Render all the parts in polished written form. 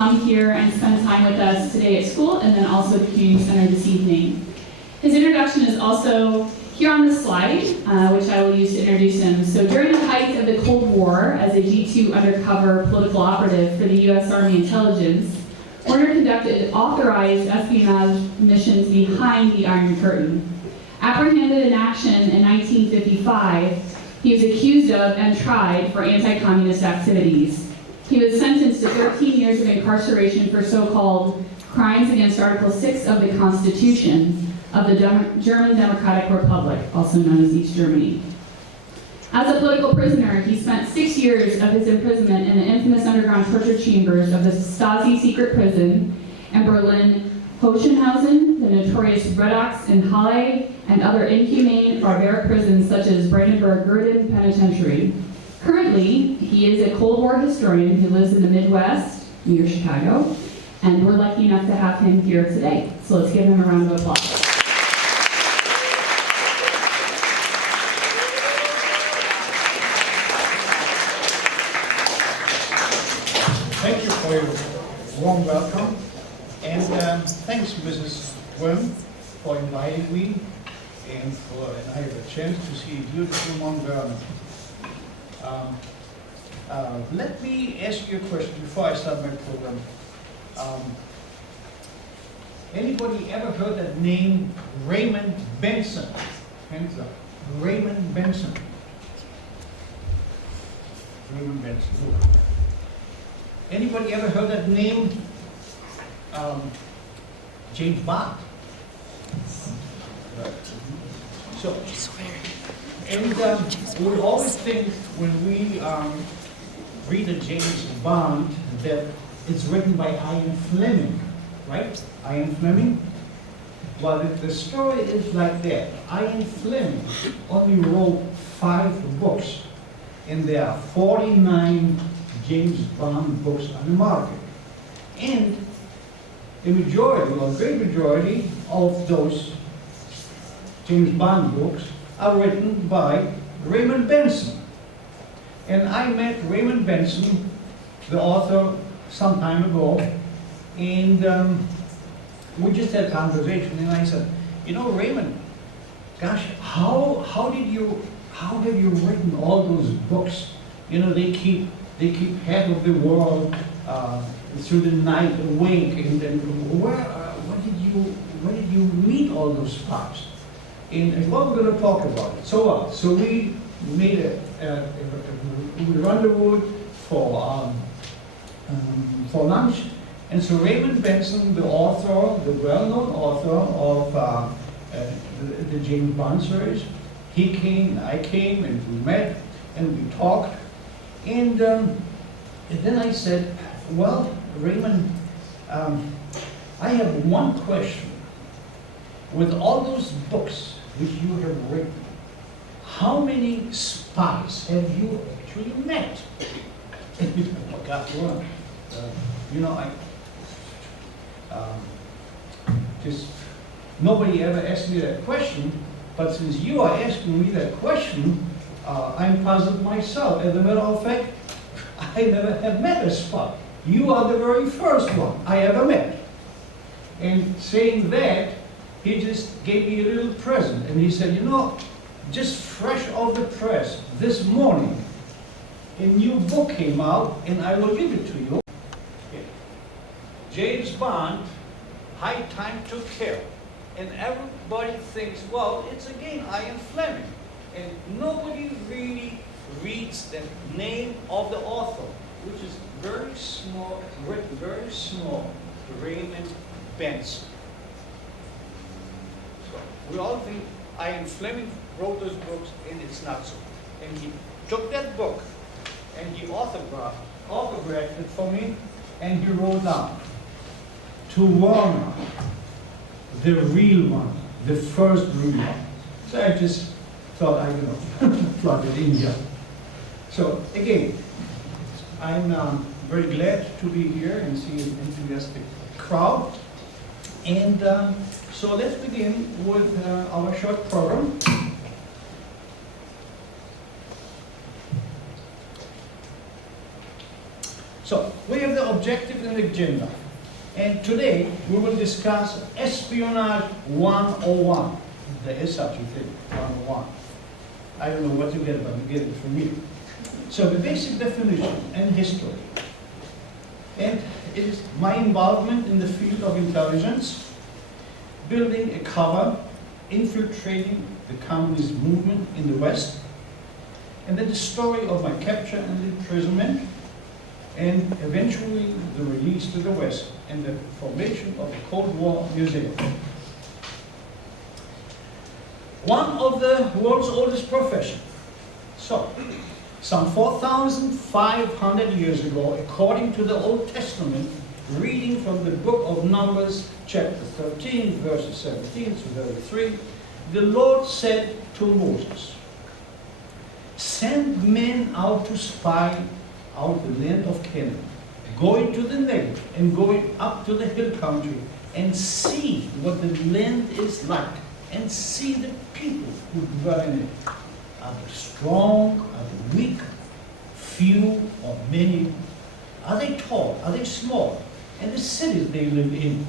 Come here and spend time with us today at school and then also at the community center this evening. His introduction is also here on the slide, which I will use to introduce him. So during the height of the Cold War, as a G2 undercover political operative for the U.S. Army Intelligence, Werner conducted authorized espionage missions behind the Iron Curtain. Apprehended in action in 1955, he was accused of and tried for anti-communist activities. He was sentenced to 13 years of incarceration for so-called crimes against Article 6 of the Constitution of the German Democratic Republic, also known as East Germany. As a political prisoner, he spent 6 years of his imprisonment in the infamous underground torture chambers of the Stasi secret prison in Berlin, Hohenhausen, the notorious Red Ox in Halle, and other inhumane, barbaric prisons such as Brandenburg-Gurden Penitentiary. Currently, he is a Cold War historian who lives in the Midwest, near Chicago, and we're lucky enough to have him here today. So let's give him a round of applause. Thank you for your warm welcome, and thanks, Mrs. Worm, for inviting me, and I have a chance to see a beautiful Mount Vernon. Let me ask you a question before I start my program. Anybody ever heard that name, Raymond Benson? Hands up. Raymond Benson. Raymond Benson. Anybody ever heard that name? James Bond. So, and we always think when we read a James Bond that it's written by Ian Fleming, right? Ian Fleming? Well, the story is like that. Ian Fleming only wrote 5 books, and there are 49 James Bond books on the market. And the majority, or great majority, of those James Bond books are written by Raymond Benson. And I met Raymond Benson, the author, some time ago, and we just had a conversation, and I said, you know, Raymond, gosh, how have you written all those books? You know, they keep half of the world through the night awake, and then where did you meet all those spots? And what we're going to talk about it. So we made we rendezvous for lunch, and so Raymond Benson, the author, the well-known author of the James Bond series, he came, I came, and we met, and we talked, and then I said, well, Raymond, I have one question. With all those books which you have written, how many spies have you actually met? Oh God, well, you know, just nobody ever asked me that question, but since you are asking me that question, I'm puzzled myself. As a matter of fact, I never have met a spy. You are the very first one I ever met. And saying that, he just gave me a little present, and he said, you know, just fresh off the press, this morning, a new book came out, and I will give it to you. Okay. James Bond, High Time to Kill. And everybody thinks, well, it's again Ian Fleming. And nobody really reads the name of the author, which is very small, written very small, Raymond Benson. We all think Ian Fleming wrote those books, and it's not so. And he took that book, and he autographed it for me, and he wrote down, to Werner, the real one, the first real one. So I just thought I plug it in here. So again, I'm very glad to be here and see an enthusiastic crowd. And so let's begin with our short program. So, we have the objective and agenda. And today, we will discuss espionage 101. There is such a thing, 101. I don't know what you get, but you get it from me. So, the basic definition and history. And it is my involvement in the field of intelligence, building a cover, infiltrating the communist movement in the West, and then the story of my capture and imprisonment, and eventually the release to the West and the formation of the Cold War Museum. One of the world's oldest professions. So, some 4,500 years ago, according to the Old Testament, reading from the book of Numbers, chapter 13, verses 17 to 33, the Lord said to Moses, "Send men out to spy out the land of Canaan, going to the Negev and going up to the hill country and see what the land is like and see the people who dwell in it. Are they strong? Are they weak? Few or many? Are they tall? Are they small? And the cities they live in,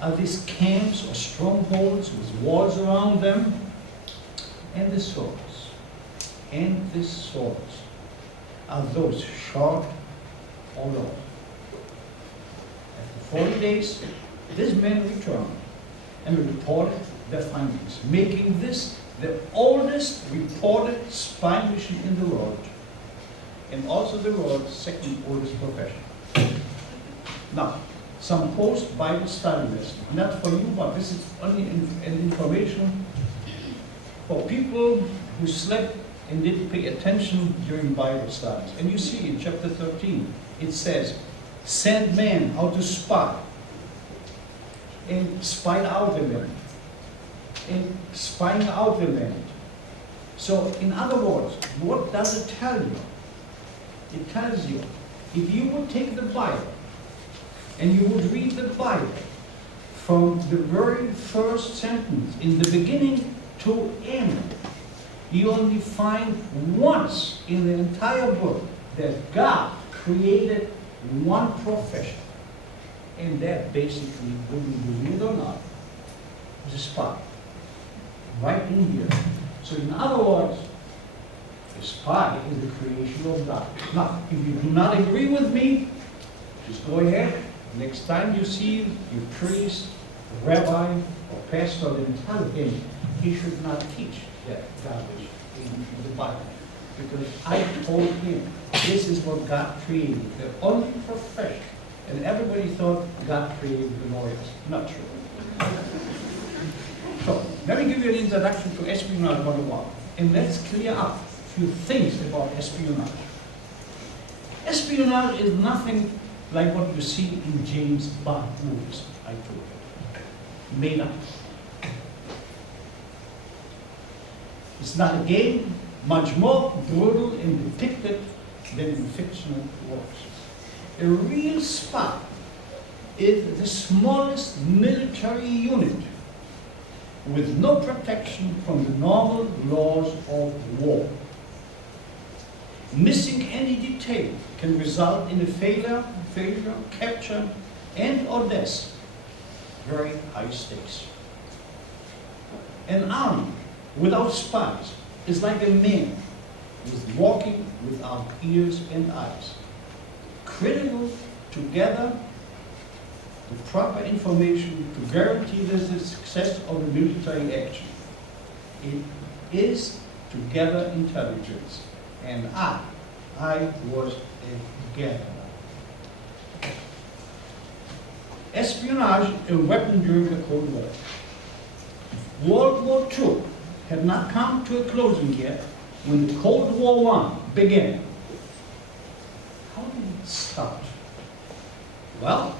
are these camps or strongholds with walls around them? And the swords. And the swords. Are those short or long?" After 40 days, these men returned and reported their findings, making this the oldest reported spy mission in the world, and also the world's second oldest profession. Now, some post-Bible study lesson, not for you, but this is only an information for people who slept and didn't pay attention during Bible studies. And you see in chapter 13, it says, "Send men out to spy," and spy out the land, and spying out the land. So, in other words, what does it tell you? It tells you, if you would take the Bible, and you would read the Bible from the very first sentence, in the beginning to end, you only find once in the entire book that God created one profession. And that basically, whether you believe it or not, is a spy. Right in here. So in other words, a spy is the creation of God. Now, if you do not agree with me, just go ahead. Next time you see your priest, rabbi, or pastor, then tell him he should not teach that garbage in the Bible. Because I told him this is what God created, the only profession. And everybody thought God created the lawyers. Not true. So, let me give you an introduction to espionage 101. And let's clear up a few things about espionage. Espionage is nothing like what you see in James Bond movies, I told you. Made up. It's not a game, much more brutal and depicted than in fictional works. A real spy is the smallest military unit with no protection from the normal laws of war. Missing any detail can result in a failure, capture, and or death. Very high stakes. An army without spies is like a man who's walking without ears and eyes. Critical to gather the proper information to guarantee the success of the military action. It is to gather intelligence, and I was a gatherer. Espionage, a weapon during the Cold War. World War II had not come to a closing yet when the Cold War I began. How did it start? Well,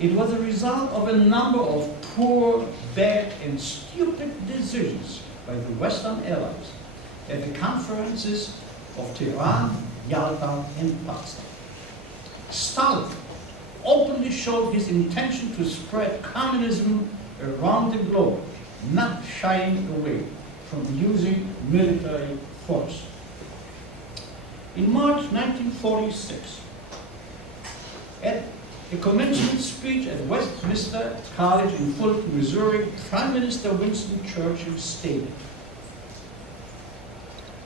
it was a result of a number of poor, bad, and stupid decisions by the Western Allies at the conferences of Tehran, Yalta, and Potsdam. Stalin openly showed his intention to spread communism around the globe, not shying away from using military force. In March 1946, At a commencement speech at Westminster College in Fulton, Missouri, Prime Minister Winston Churchill stated,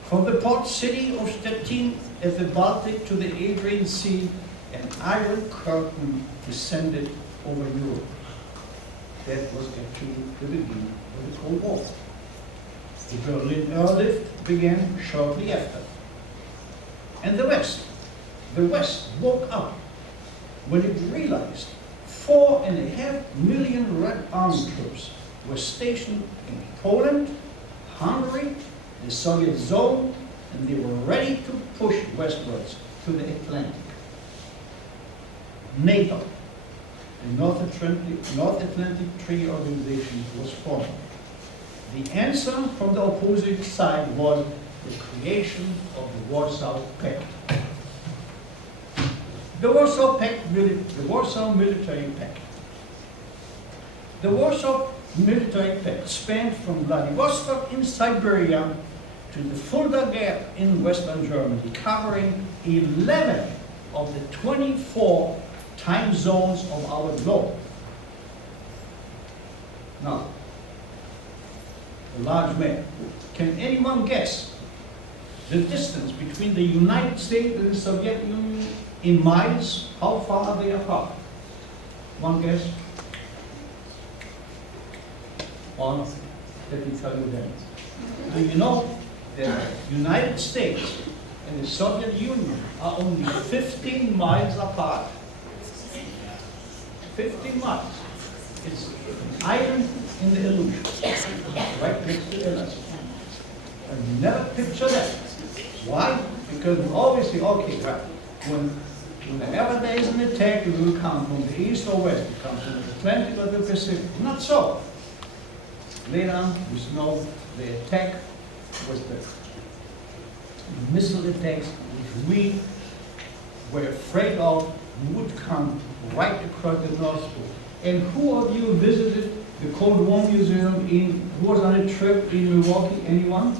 "From the port city of Stettin at the Baltic to the Adrian Sea, an iron curtain descended over Europe." That was actually the beginning of the Cold War. The Berlin airlift began shortly after. And the West woke up when it realized 4.5 million Red Army troops were stationed in Poland, Hungary, the Soviet zone, and they were ready to push westwards to the Atlantic. NATO, the North Atlantic Treaty Organization, was formed. The answer from the opposing side was the creation of the Warsaw Pact. The Warsaw Military Pact. The Warsaw Military Pact spanned from Vladivostok in Siberia to the Fulda Gap in Western Germany, covering 11 of the 24 time zones of our globe. Now, a large map. Can anyone guess the distance between the United States and the Soviet Union in miles? How far are they apart? One guess? One. Let me tell you that. Do you know that the United States and the Soviet Union are only 15 miles apart? 15 miles. It's an island in the illusion, right next to us. And you never picture that. Why? Because we always say, okay, right, whenever there is an attack, it will come from the east or west. It comes from the Atlantic or the Pacific. Not so. Later on, we know the attack was the missile attacks which we were afraid of would come right across the North Pole. And who of you visited the Cold War Museum who was on a trip in Milwaukee? Anyone?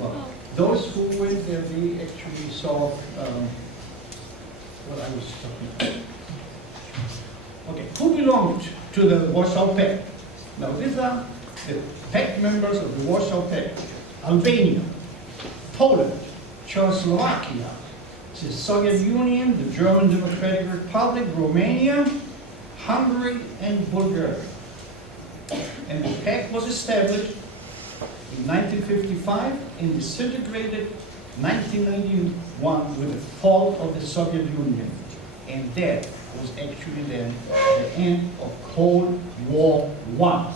Well, those who went there, they actually saw what I was talking about. Okay, who belonged to the Warsaw Pact? Now, these are the Pact members of the Warsaw Pact: Albania, Poland, Czechoslovakia, the Soviet Union, the German Democratic Republic, Romania, Hungary, and Bulgaria. And the pact was established in 1955 and disintegrated 1991 with the fall of the Soviet Union. And that was actually then the end of Cold War I.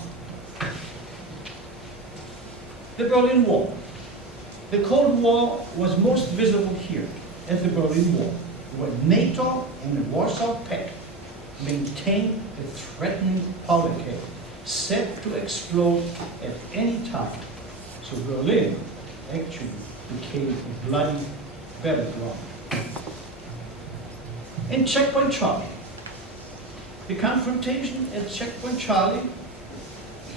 The Berlin Wall. The Cold War was most visible here at the Berlin Wall, where NATO and the Warsaw Pact maintained a threatening powder keg set to explode at any time. So Berlin actually became a bloody battleground. In Checkpoint Charlie, the confrontation at Checkpoint Charlie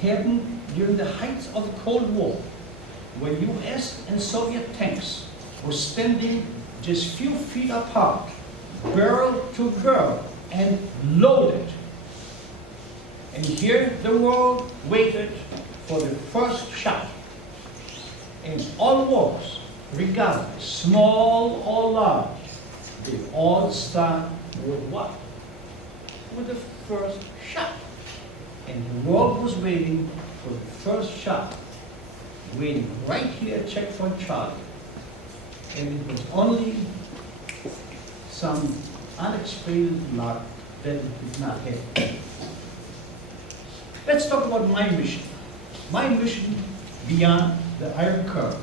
happened during the height of the Cold War, where US and Soviet tanks were standing just few feet apart, barrel to barrel, and loaded. And here the world waited for the first shot. And all wars, regardless, small or large, they all start with what? With the first shot. And the world was waiting for the first shot, waiting right here at Checkpoint Charlie. And it was only some unexplained luck that it did not happen. Let's talk about my mission. My mission beyond the Iron Curtain.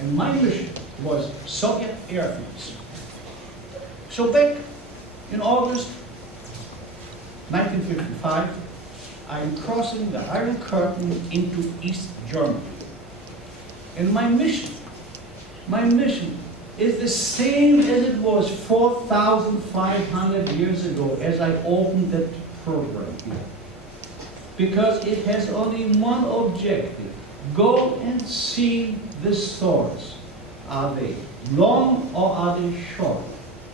And my mission was Soviet airfields. So back in August 1955, I am crossing the Iron Curtain into East Germany. And my mission is the same as it was 4,500 years ago as I opened that program here. Because it has only one objective. Go and see the swords. Are they long or are they short?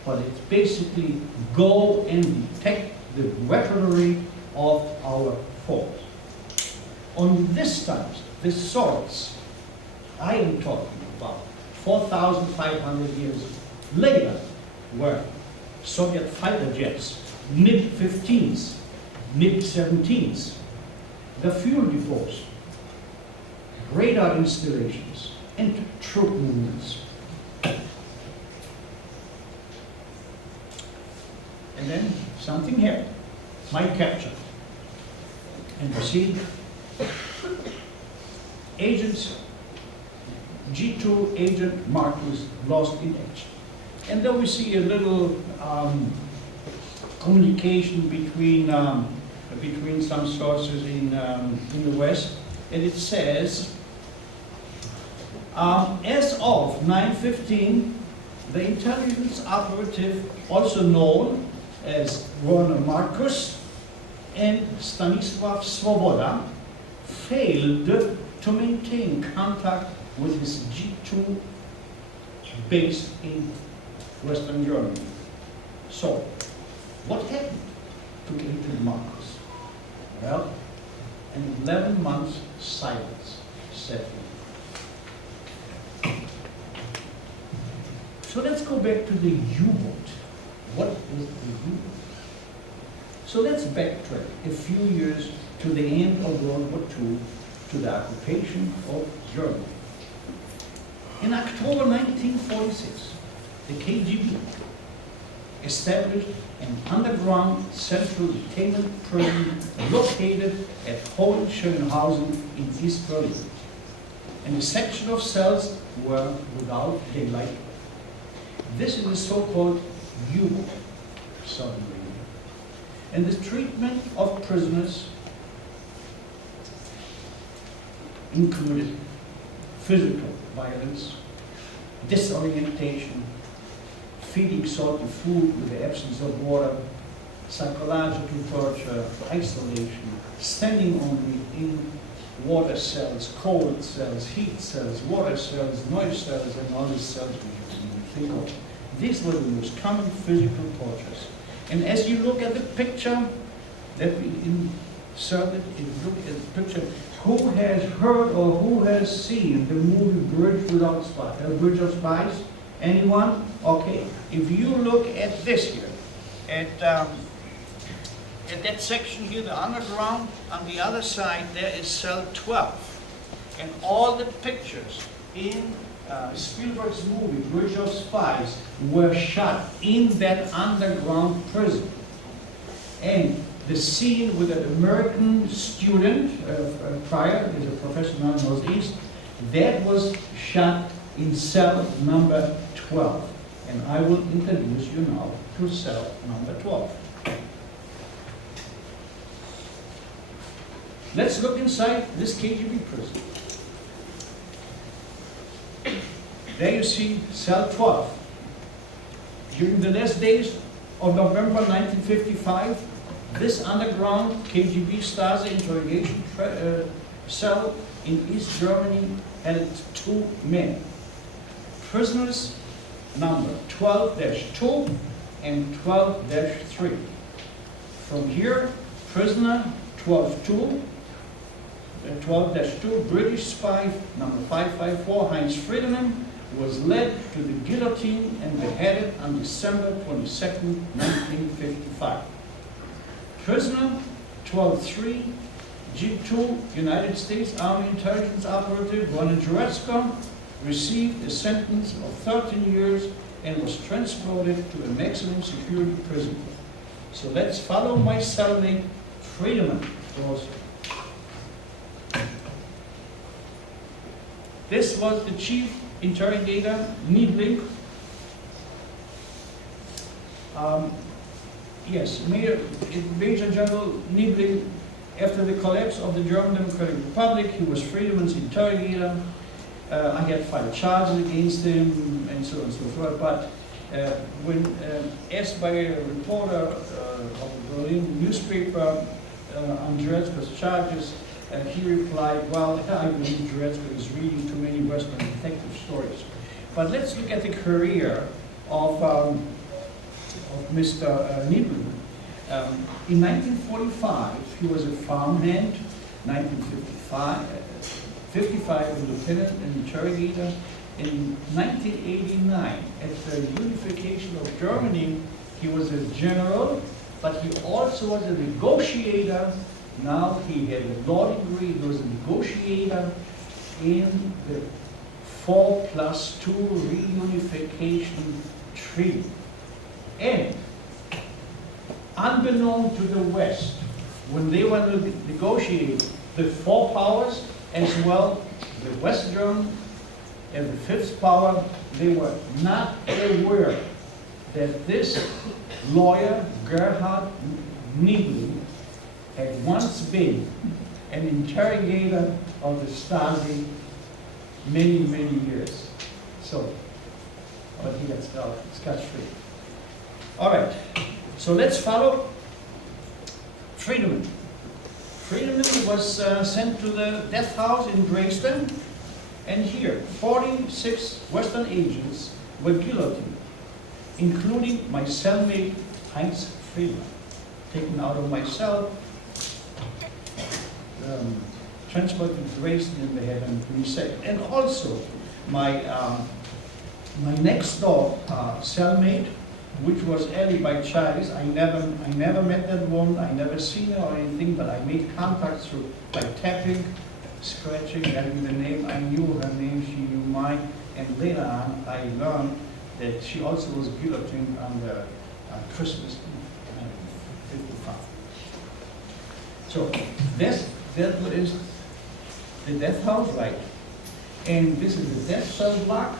but it's basically go and detect the weaponry of our foes. On this times, the swords I am talking about, 4,500 years later, were Soviet fighter jets, MiG-15s, MiG-17s, the fuel depots, radar installations, and troop movements. And then something happened. My capture. And you see, agents, G2 agent Marcus lost in action. And then we see a little communication between some sources in the West, and it says, as of 9:15, the intelligence operative, also known as Werner Marcus and Stanisław Swoboda, failed to maintain contact with his G2 base in Western Germany. So, what happened to Agent Marcus? Well, an 11 months silence set in. So let's go back to the U-boat. What is the U-boat? So let's backtrack a few years to the end of World War II, to the occupation of Germany. In October 1946, the KGB established an underground central detainment prison located at Hohenschönhausen in East Berlin. And a section of cells were without daylight. This is the so-called U-boat submarine. And the treatment of prisoners included physical violence, disorientation, feeding salty food with the absence of water, psychological torture, isolation, standing only in water cells, cold cells, heat cells, water cells, noise cells, and all these cells which you can think of. These were the most common physical tortures. And as you look at the picture that we inserted, if you look at the picture, who has heard or who has seen the movie Bridge of Spies? Anyone? Okay. If you look at this here, at that section here, the underground, on the other side there is cell 12. And all the pictures in Spielberg's movie, Bridge of Spies, were shot in that underground prison. And the scene with an American student, prior, is a professor now in Northeast, that was shot in cell number 12. And I will introduce you now to cell number 12. Let's look inside this KGB prison. There you see cell 12. During the last days of November 1955, this underground KGB Stasi interrogation cell in East Germany had 2 men. Prisoners number 12-2 and 12-3. From here, prisoner 12-2, British spy number 554, Heinz Friedemann, was led to the guillotine and beheaded on December 22nd, 1955. Prisoner 12-3, G2, United States Army Intelligence Operative Werner Juretzko, received a sentence of 13 years and was transported to a maximum security prison. So let's follow my cellmate Friedemann also. This was the chief interrogator, Niebling. Major General Niebling, after the collapse of the German Democratic Republic, he was Friedemann's interrogator. I had filed charges against him and so on and so forth, but when asked by a reporter of the Berlin newspaper on Juretzko's charges, he replied, well, I believe Juretzko is reading too many Western detective stories. But let's look at the career of Mr. Niebel. In 1945, he was a farmhand. 1955, 55 a lieutenant and interrogator. In 1989, at the unification of Germany, he was a general, but he also was a negotiator. Now he had a law degree. He was a negotiator in the 4+2 reunification treaty. And unbeknown to the West, when they were to negotiate the four powers, as well the West German and the fifth power, they were not aware that this lawyer, Gerhard Niebel, had once been an interrogator of the Stasi many, many years. So, but he got scotch-free. All right, so let's follow Friedemann. Friedemann was sent to the death house in Dresden, and here 46 Western agents were guillotined, including my cellmate Heinz Friedemann, taken out of my cell, transported to Dresden, and they had him reset. And also my next door cellmate, which was Ellie by choice. I never met that woman, I never seen her or anything, but I made contact through by tapping, scratching, having the name. I knew her name, she knew mine, and later on I learned that she also was guillotined on the Christmas in 1955. So that is the death house, right? And this is the death cell block.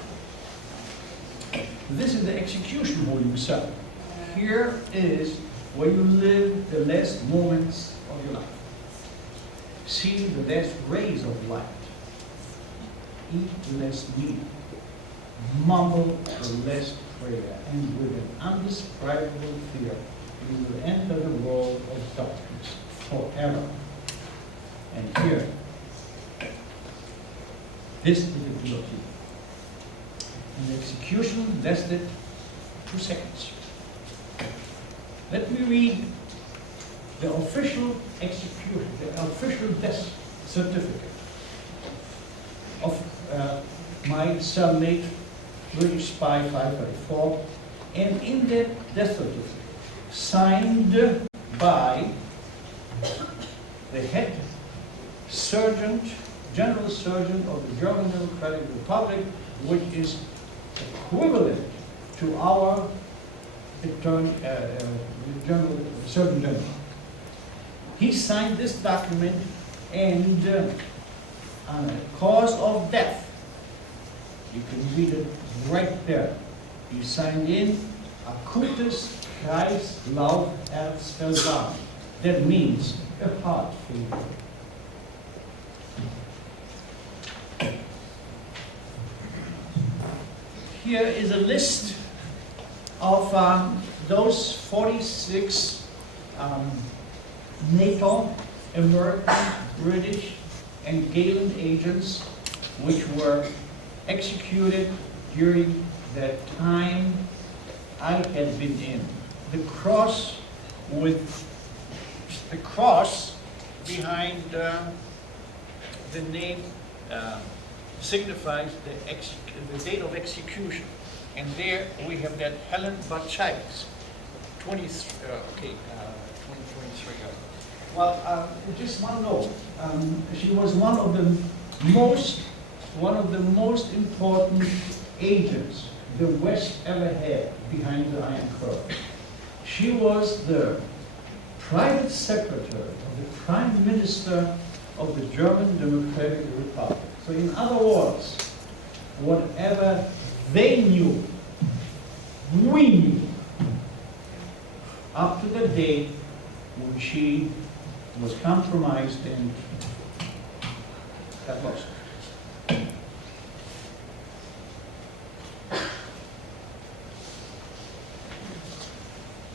This is the execution holding cell. Here is where you live the last moments of your life. See the last rays of light. Eat the last meal. Mumble the last prayer. And with an undescribable fear, you will enter the world of darkness forever. And here, this is the guillotine. And the execution lasted 2 seconds. Let me read the official execution, the official death certificate of my cellmate, British Spy 534, and in that death certificate, signed by the head surgeon, general surgeon of the German Democratic Republic, which is equivalent to our Surgeon General. He signed this document, and on a cause of death, you can read it right there. He signed in Akutes Kreislaufherzversagen. That means a heart failure. Here is a list of those 46 NATO, American, British, and Galen agents which were executed during that time I had been in. The cross behind the name signifies the date of execution. And there we have that Helen Bachais, 2023. Well, just one note. She was one of the most important agents the West ever had behind the Iron Curtain. She was the private secretary of the Prime Minister of the German Democratic Republic. So in other words, whatever they knew, we knew, up to the day when she was compromised and got lost.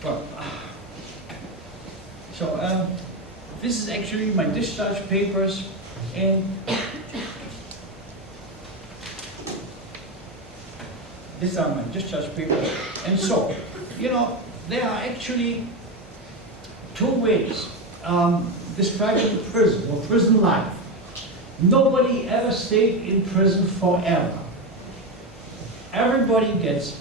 Well, so this is actually my discharge papers, and these are my discharge papers. And so, you know, there are actually two ways describing prison or prison life. Nobody ever stayed in prison forever. Everybody gets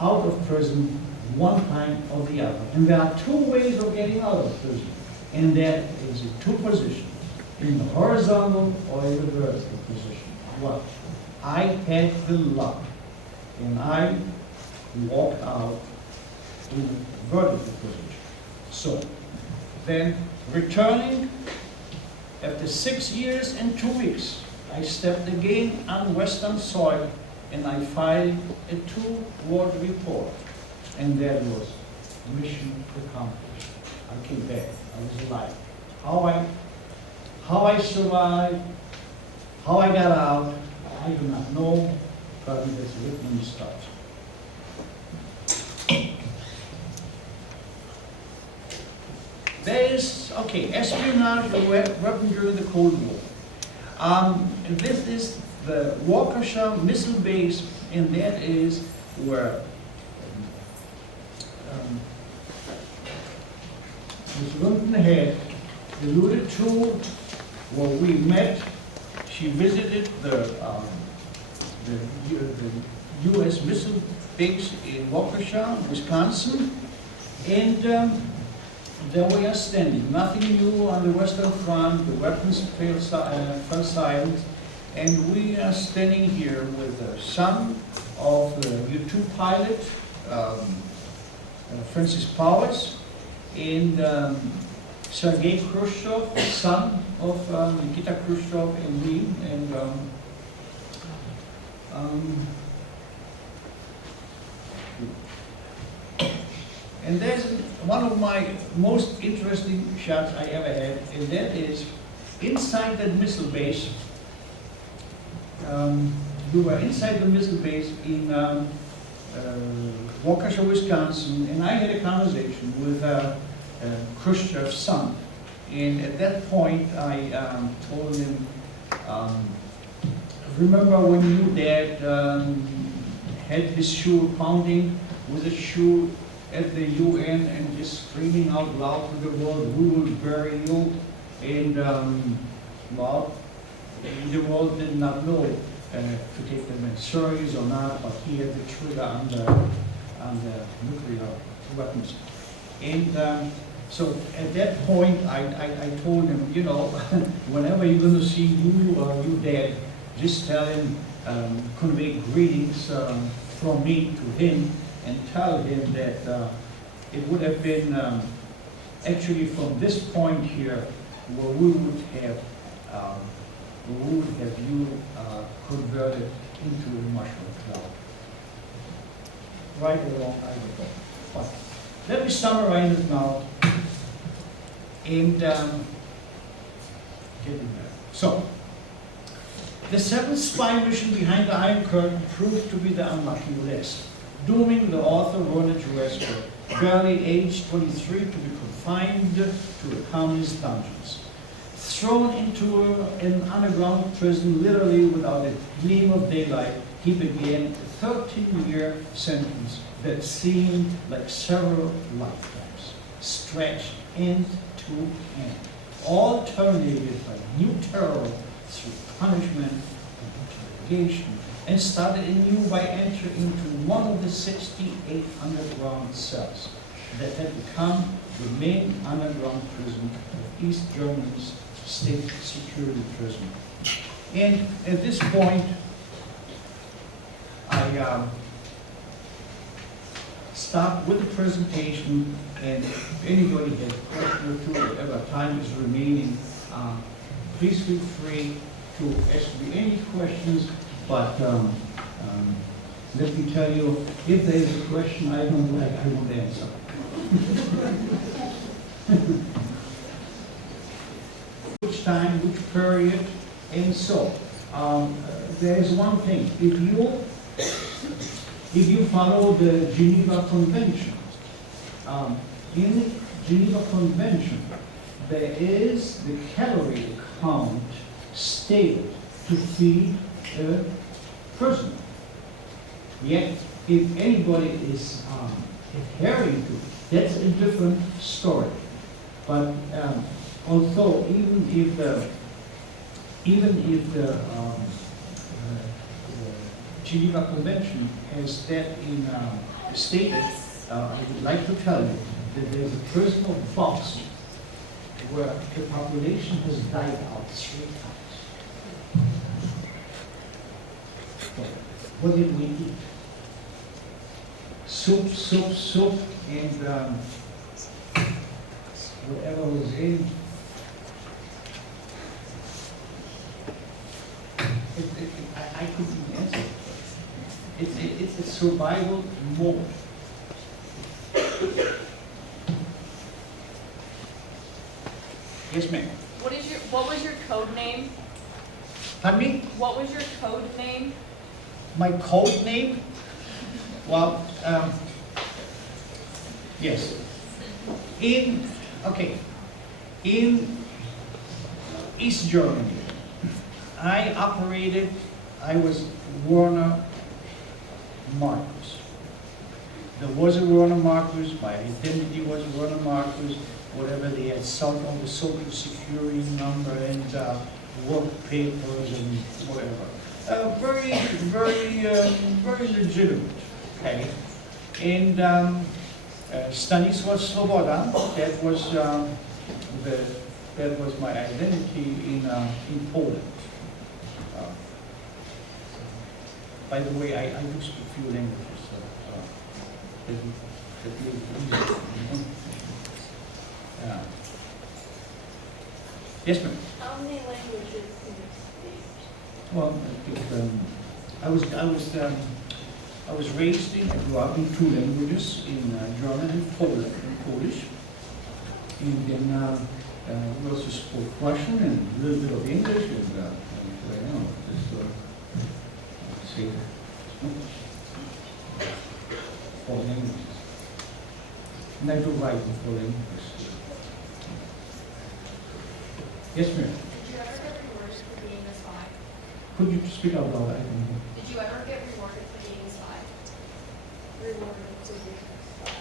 out of prison one time or the other. And there are two ways of getting out of prison. And that is in two positions, in the horizontal or in the vertical position. Well, I had the luck, and I walked out in the vertical position. So, then returning after 6 years and 2 weeks, I stepped again on Western soil and I filed a 2-word report. And that was mission accomplished. I came back, I was alive. How I survived, how I got out, I do not know, but it's written in the stars. There is, okay, espionage, a weapon during the Cold War. This is the Waukesha missile base, and that is where Ms. Lunden had alluded to where we met. She visited the U.S. missile base in Waukesha, Wisconsin, and there we are standing. Nothing new on the Western Front. The weapons fell silent, and we are standing here with the son of the U-2 pilot, Francis Powers, and Sergei Khrushchev, son of Nikita Khrushchev, and me, and there's one of my most interesting shots I ever had, and that is inside that missile base. We were inside the missile base in Waukesha, Wisconsin, and I had a conversation with Khrushchev's son. And at that point, I told him, remember when your dad had his shoe pounding with his shoe at the UN and just screaming out loud to the world, we will bury you. And well, the world did not know to take them in serious or not, but he had the trigger on the nuclear weapons. And so at that point, I told him, you know, whenever you're going to see you or your dad, just tell him, convey greetings from me to him, and tell him that it would have been actually from this point here where we would have you converted into a mushroom cloud. Right along, I would go. But let me summarize it now and get in there. So, the seventh spy mission behind the Iron Curtain proved to be the unlucky list, dooming the author Werner Juretzko, barely aged 23, to be confined to the communist dungeons. Thrown into an underground prison literally without a gleam of daylight, he began a 13-year sentence that seemed like several lifetimes, stretched end to end, all terminated by new terror through punishment and interrogation, and started anew by entering into one of the 68 underground cells that had become the main underground prison of East Germany's state security prison. And at this point, I stopped with the presentation, and if anybody has a question or two, whatever time is remaining, please feel free to ask me any questions, but let me tell you, if there is a question I don't like, I won't answer. Which time, which period, and so there is one thing. If you follow the Geneva Convention, in the Geneva Convention, there is the calorie count stated to feed a prisoner. Yet, if anybody is adhering to, that's a different story. But although even if the Geneva Convention has that in stated, I would like to tell you that there's a personal box where the population has died out 3 times. What did we eat? Soup, soup, soup, and whatever was in. I couldn't answer. It's a survival mode. Yes, ma'am. What was your code name? Pardon me? What was your code name? My code name? Well, yes. In East Germany, I was Werner Marcus. There was a Werner Marcus, my identity was Werner Marcus, whatever they had, on the social security number and work papers and whatever. Very legitimate, okay? And Stanisław Sloboda, that was my identity in Poland. By the way, I do speak a few languages, so that makes it easy. Yes, ma'am. How many languages can you speak? Well, I was raised in, I grew up in 2 languages, in German and Polish. And then we also spoke Russian and a little bit of English, and I know, see, 4 languages. And I do write in 4 languages. Yes, ma'am. Did you ever get rewarded for being a spy? Could you speak out loud? I don't know. Did you ever get rewarded for being a spy? Rewarded for being a spy.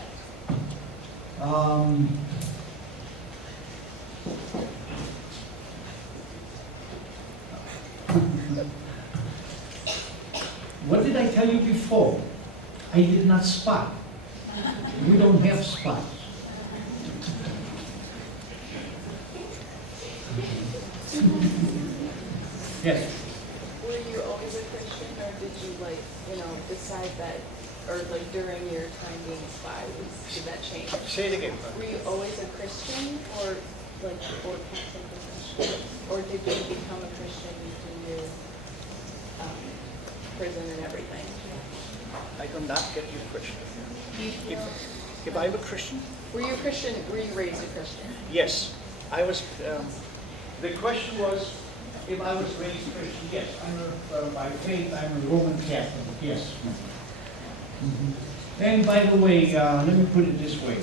What did I tell you before? I did not spy. We don't have spies. Yes. Were you always a Christian, or did you decide that, or during your time being a spy, did that change? Say it again. Were you always a Christian, or before Catholic position, or did you become a Christian through your prison and everything? I do not get you Christian. Do you feel, If I'm a Christian, were you a Christian? Were you raised a Christian? yes. I was. The question was if I was raised Christian. Yes, by faith, I'm a Roman Catholic, yes. And by the way, let me put it this way.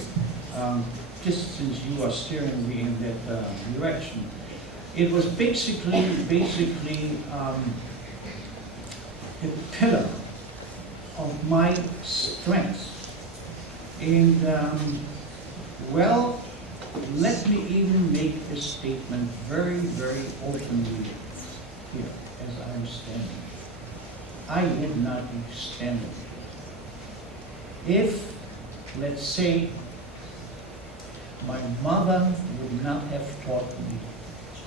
Just since you are steering me in that direction, it was basically a pillar of my strength. And well, let me even make this statement very, very openly here as I'm standing. I would not be standing if, let's say, my mother would not have taught me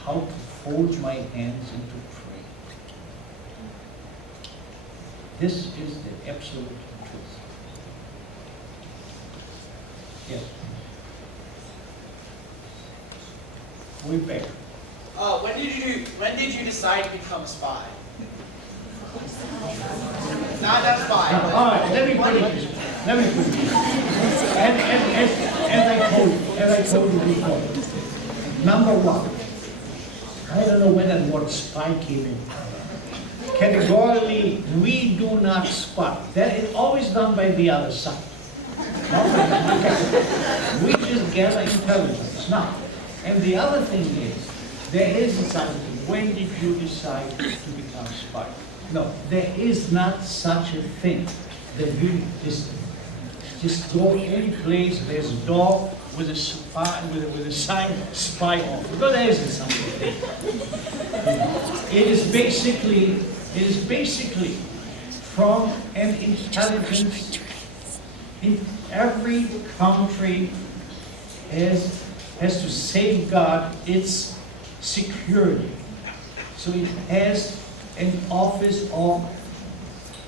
how to fold my hands and to pray. This is the absolute truth. Yes. Way back. When did you decide to become a spy? Not a spy. All right, let me put it this way. As I told you before, number one, I don't know when that word spy came in. Categorically, we do not spy. That is always done by the other side. We just gather intelligence. Now, and the other thing is, there is a time, when did you decide to become a spy? No, there is not such a thing that really exists. Just go any place, there's a door with a sign, spy off. Because there isn't something. It is basically from an intelligence in every country has to safeguard its security. So it has an office of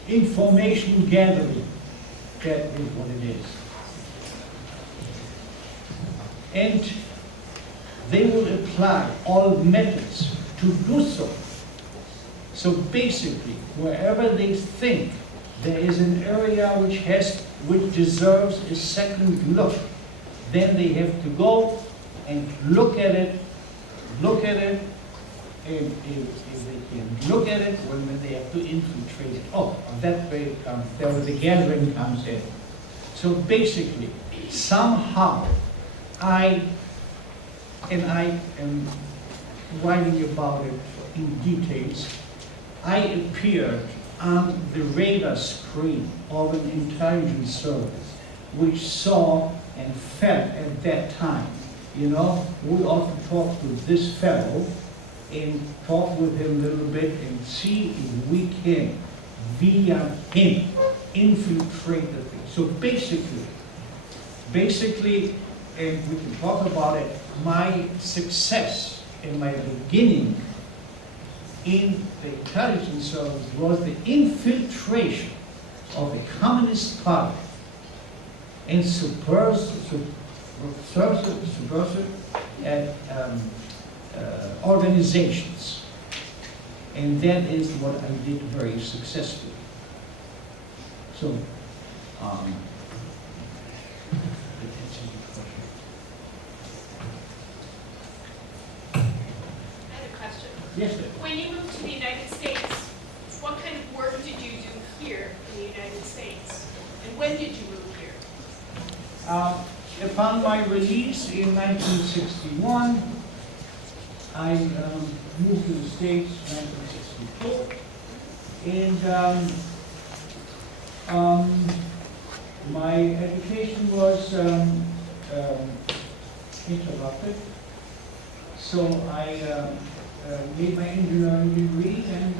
information gathering. That is what it is. And they will apply all methods to do so. So basically, wherever they think there is an area which deserves a second look, then they have to go and look at it, and if they can look at it, well, then they have to infiltrate it. Oh, that way it comes, there where the gathering comes in. So basically, somehow, I am writing about it in details, I appeared on the radar screen of an intelligence service, which saw and felt at that time. You know, we often talk to this fellow and talk with him a little bit and see if we can, via him, infiltrate the thing. So basically, and we can talk about it, my success and my beginning in the intelligence service was the infiltration of the Communist Party and subversive organizations. And that is what I did very successfully. So, yes, sir. When you moved to the United States, what kind of work did you do here in the United States? And when did you move here? Upon my release in 1961, I moved to the States in 1964, and my education was interrupted, so I made my engineering degree, and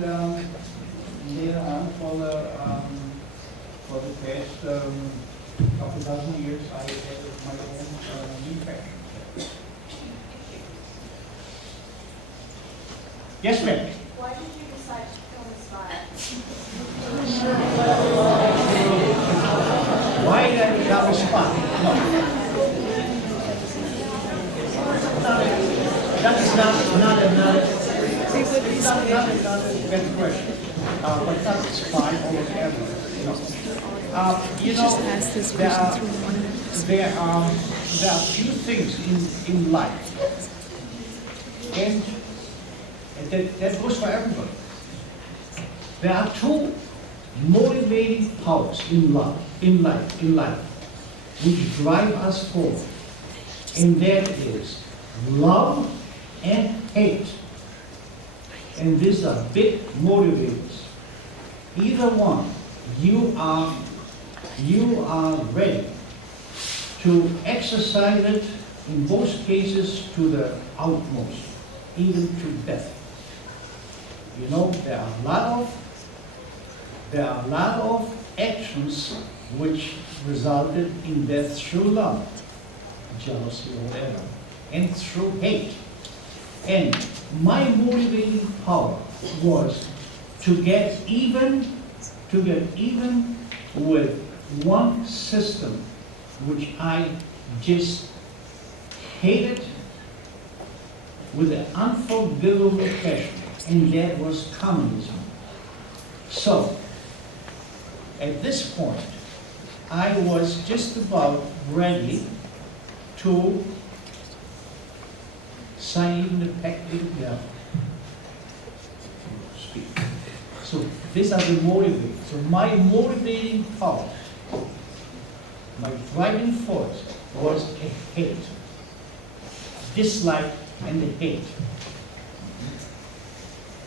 later on, for the past couple dozen years, I had my own manufacturing. Yes, ma'am. Why did you decide to film a spy? Why did I become a spy? No. That is not a bad question. But not a spy or whatever. No. You know, there are few things in life, and that goes for everybody. There are two motivating powers in life, which drive us forward, and that is love and hate. And these are big motivators. Either one, you are ready to exercise it in both cases to the utmost, even to death. You know, there are a lot of actions which resulted in death through love, jealousy or whatever, and through hate. And my motivating power was to get even with one system which I just hated with an unforgivable passion, and that was communism. So, at this point, I was just about ready to sign the pact with the devil, so to speak. So these are the motivators. So my motivating power, my driving force was a hate, dislike and a hate.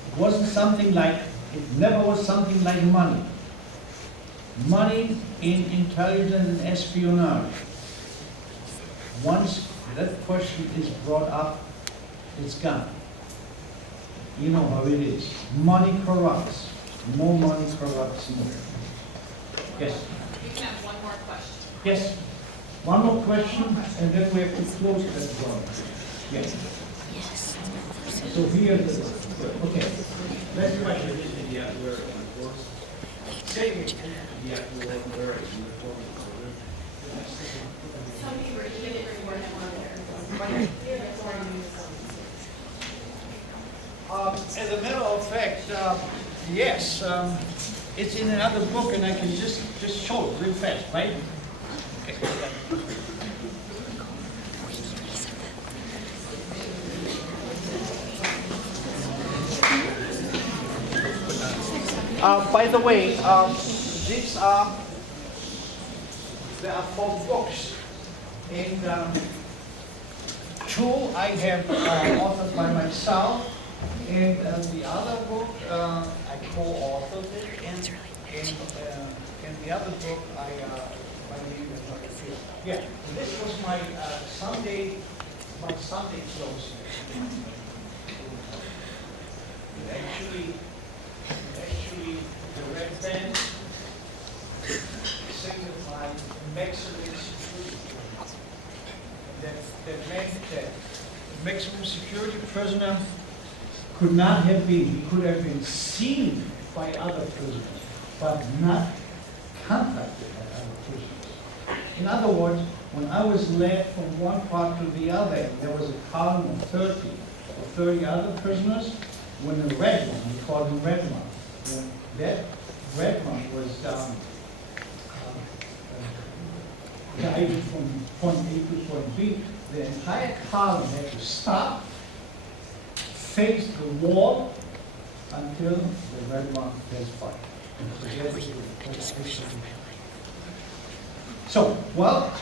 It wasn't something like, it never was something like money. money in intelligence and espionage. Once that question is brought up, it's gone. You know how it is. Money corrupts. More money corrupts more. Yes? You can have one more question. Yes? One more question, and then we have to close it as well. Yes? So here, okay. Next question is in the where say the where uniform. As a matter of fact, yes, it's in another book, and I can just show it real fast, right? By the way, these are there are 4 books, and 2 I have authored by myself, and the other book I co-authored it, and the other book my name is not here. Yeah, this was my Sunday close. Actually, the red band signified maximum security. That meant that maximum security prisoner could not have been, he could have been seen by other prisoners, but not contacted by other prisoners. In other words, when I was led from one part to the other, and there was a column of 30 other prisoners, when the red one, we called him red one, when that red one was guided from point A to point B, the entire column had to stop, face the wall until the red one passed by. So, well,